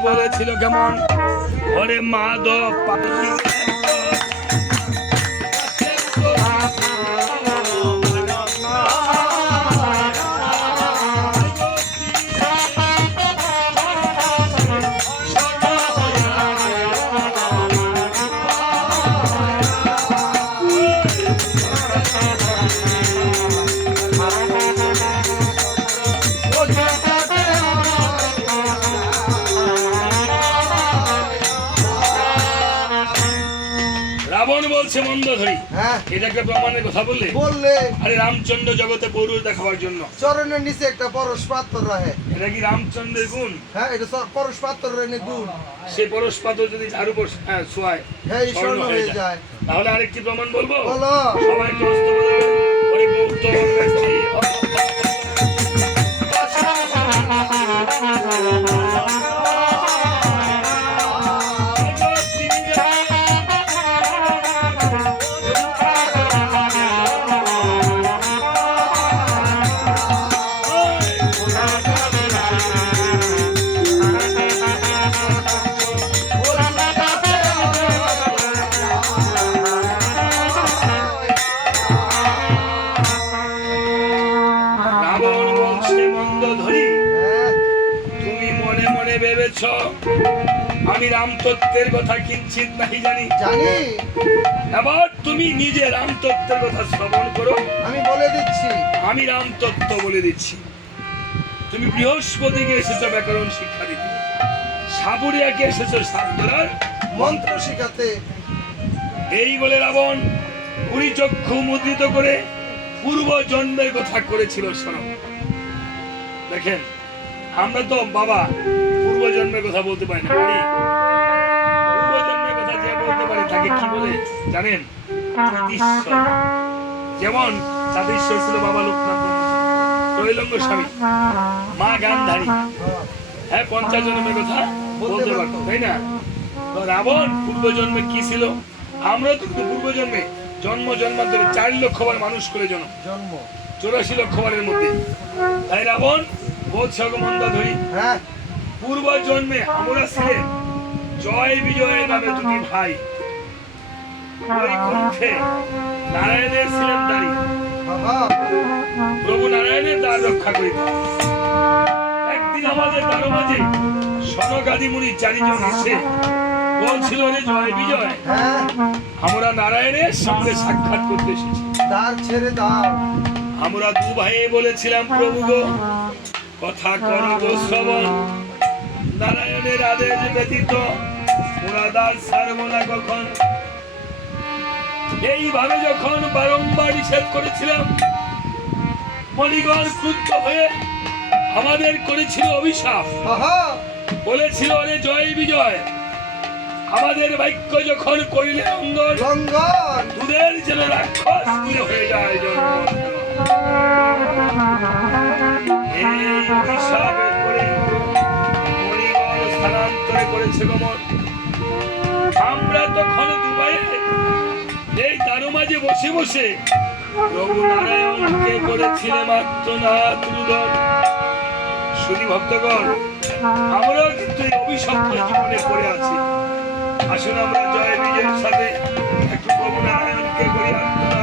বলেছিল কেমন? ওরে মাধব রাবণ বলছে মন্দ ধরি হ্যাঁ এটাকে প্রমাণের কথা বললে? বললে। আরে রামচন্দ্র জগতে পৌরুষ দেখাবার জন্য। চরণের নিচে একটা পরশ পাত্র রাহে এটা কি রামচন্দ্রের গুণ? হ্যাঁ এটা পরশ পাত্র রেনে গুণ। সে পরশ পাথর যদি ঝাড় উপর হ্যাঁ, ছোঁয়ায় হ্যাঁ এই স্বর্ণ হয়ে যায়। তাহলে আরেকটি প্রমাণ বলব? বলো। সবাই মস্ত বলবে ওরে গৌতম ভেবেছ আমি রামতত্ত্বের কথা কিঞ্চিত নাহি জানি। জানি। এবার তুমি নিজে রামতত্ত্বের কথা শ্রবণ করো। আমি বলে দিচ্ছি। আমি রামতত্ত্ব বলে দিচ্ছি। তুমি বৃহস্পতিকে এসেছ ব্যাকরণ শিক্ষা দিতে। সাপুরিয়াকে এসেছ সান্তরার মন্ত্র শিখাতে। এই বলে রাবণ কুড়ি চক্ষু মুদ্রিত করে পূর্ব জন্মের কথা করেছিল স্মরণ দেখেন আমরা তো বাবা পূর্ব জন্মের কথা বলতে পারি না পারি? পূর্ব জন্মের কথা যে বলতে পারে তাকে কি বলে জানেন। যেমন জাতিস্বর ছিল বাবা লোকনাথ ত্রৈলঙ্গ স্বামী মা গান্ধারী। হ্যাঁ। পঞ্চাশ জন্মের কথা বলতে পারতো তাই না? তো রাবণ পূর্ব জন্মে কি ছিল? আমরা তো কিন্তু পূর্ব জন্মে জন্ম জন্মান্তরে চার লক্ষ বার মানুষ করে জন্ম। জন্ম। চৌরাশি লক্ষ বারের মধ্যে। তাই রাবণ বলছে অগমন্দা ধরি। হ্যাঁ। পূর্ব জন্মে আমরা ছিলেন। জয় বিজয় নামে দুটি ভাই। ওই কণ্ঠে নারায়ণের ছিলেন দাঁড়ি। প্রভু নারায়ণের দ্বার রক্ষা করিত। একদিন আমাদের দ্বার মাঝে সনকাদি মুনি চারিজন এসে বলছিল রে জয় বিজয় আমরা নারায়ণের সঙ্গে সাক্ষাৎ করতে এসেছি। তার ছেড়ে দাও। আমরা দু ভাই বলেছিলাম প্রভু গো কথা করো গো শ্রবণ। নারায়ণের আদেশ ব্যতীত ওরা দ্বার না কখন এইভাবে যখন বারংবার নিষেধ করেছিলাম মণিগণ ক্রুদ্ধ হয়ে আমাদের করেছিল অভিশাপ। বলেছিল রে জয় বিজয়। আমাদের বাক্য যখন করিলে অঙ্গন দুধের যেন রাক্ষস হয়ে যায়। করেছে গমন আমরা তখন দুবাইয়ে এই তার মাঝে বসে বসে প্রভু নারায়ণকে করেছিলেন আত্মনাথ রুদন শুধু ভক্তগণ, আমরাও কিন্তু এই অভিশপ্ত জীবনে পড়ে আছি। আসুন আমরা জয় বিজয়ের সাথে একটু প্রভু নারায়ণকে করি আত্মনাথ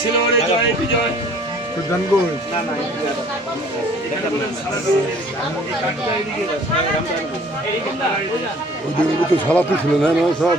ছিল রে জয় বিজয়। তো সালাতে ছিল না স্যার